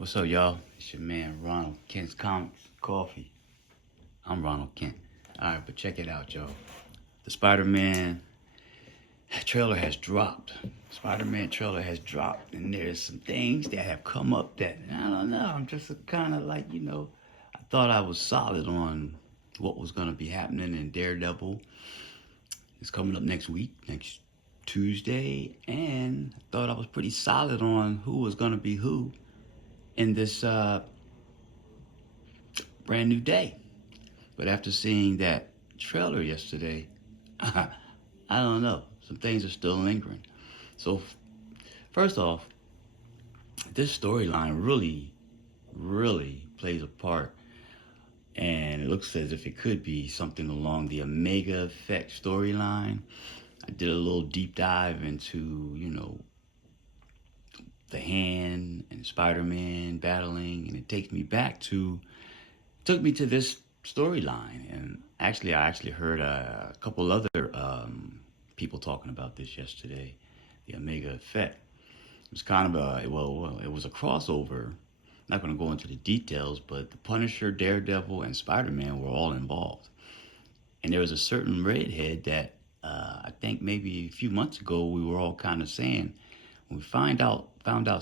What's up, y'all? It's your man Ronald Kent's Comics Coffee. I'm Ronald Kent. All right, but check it out, y'all. The Spider-Man trailer has dropped. Spider-Man trailer has dropped, and there's some things that have come up that I don't know. I'm just kind of like I thought I was solid on what was gonna be happening in Daredevil. It's coming up next week, next Tuesday, and I thought I was pretty solid on who was gonna be who in this brand new day. But after seeing that trailer yesterday, I don't know. Some things are still lingering. So, first off, this storyline really plays a part. And it looks as if it could be something along the Omega Effect storyline. I did a little deep dive into, the Hand and Spider-Man battling, and it took me to this storyline. And I actually heard a couple other people talking about this yesterday, the Omega Effect. It was kind of it was a crossover. Not going to go into the details, but the Punisher, Daredevil, and Spider-Man were all involved. And there was a certain redhead that I think maybe a few months ago we were all kind of saying when we found out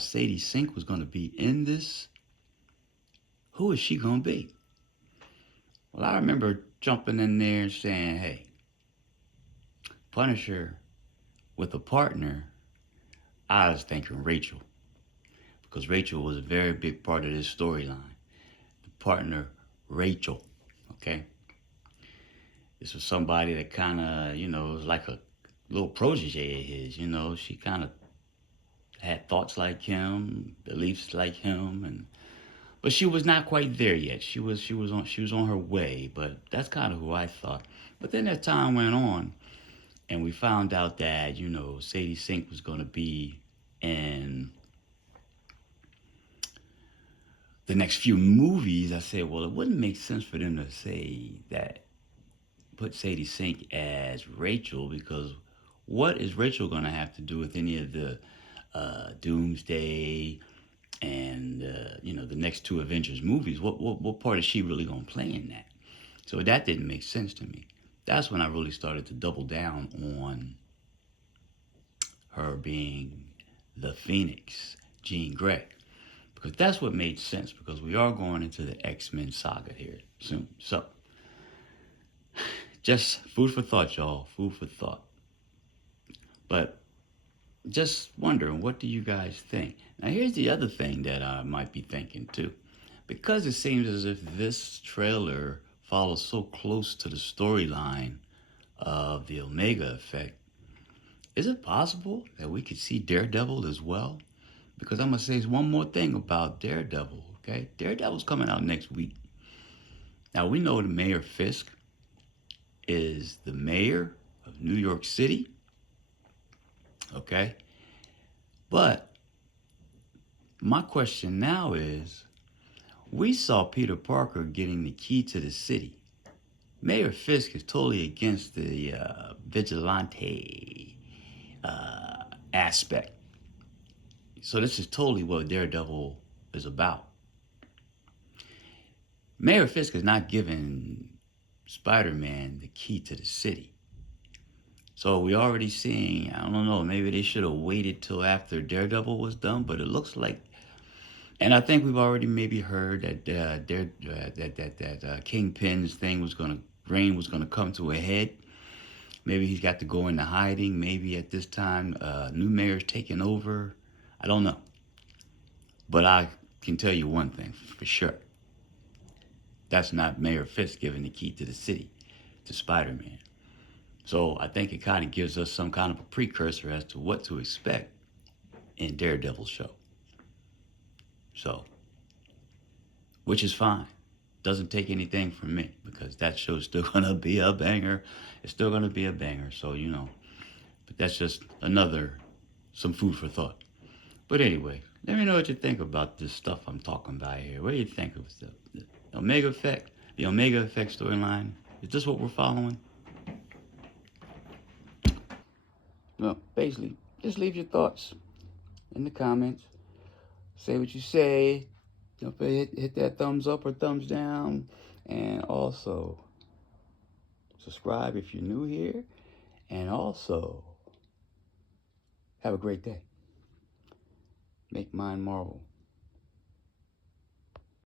Sadie Sink was going to be in this. Who is she going to be? Well, I remember jumping in there and saying, "Hey, Punisher with a partner." I was thinking Rachel because Rachel was a very big part of this storyline. The partner, Rachel. Okay, this was somebody that kind of was like a little protege of his. She kind of had thoughts like him, beliefs like him, and but she was not quite there yet. She was on her way, but that's kind of who I thought. But then as time went on, and we found out that Sadie Sink was going to be in the next few movies. I said, well, it wouldn't make sense for them to say that put Sadie Sink as Rachel because what is Rachel going to have to do with any of the Doomsday and the next two Avengers movies? What part is she really going to play in that? So that didn't make sense to me. That's when I really started to double down on her being the Phoenix, Jean Grey, because that's what made sense. Because we are going into the X-Men saga here soon. So just food for thought, y'all. Food for thought. But just wondering, what do you guys think? Now, here's the other thing that I might be thinking too. Because it seems as if this trailer follows so close to the storyline of the Omega Effect, is it possible that we could see Daredevil as well? Because I'm going to say one more thing about Daredevil, okay? Daredevil's coming out next week. Now, we know the Mayor Fisk is the mayor of New York City, okay? But my question now is, we saw Peter Parker getting the key to the city. Mayor Fisk is totally against the vigilante aspect. So this is totally what Daredevil is about. Mayor Fisk is not giving Spider-Man the key to the city. So we already seeing, I don't know, maybe they should have waited till after Daredevil was done, but it looks like, and I think we've already maybe heard that Kingpin's thing was gonna, reign was gonna come to a head. Maybe he's got to go into hiding. Maybe at this time, new mayor's taking over. I don't know. But I can tell you one thing for sure. That's not Mayor Fisk giving the key to the city to Spider-Man. So I think it kind of gives us some kind of a precursor as to what to expect in Daredevil's show. So, which is fine. Doesn't take anything from me because that show's still going to be a banger. It's still going to be a banger. So, but that's just some food for thought. But anyway, let me know what you think about this stuff I'm talking about here. What do you think of the Omega Effect? The Omega Effect storyline? Is this what we're following? Well, basically, just leave your thoughts in the comments. Say what you say. Don't forget hit that thumbs up or thumbs down, and also subscribe if you're new here, and also have a great day. Make mine marvel.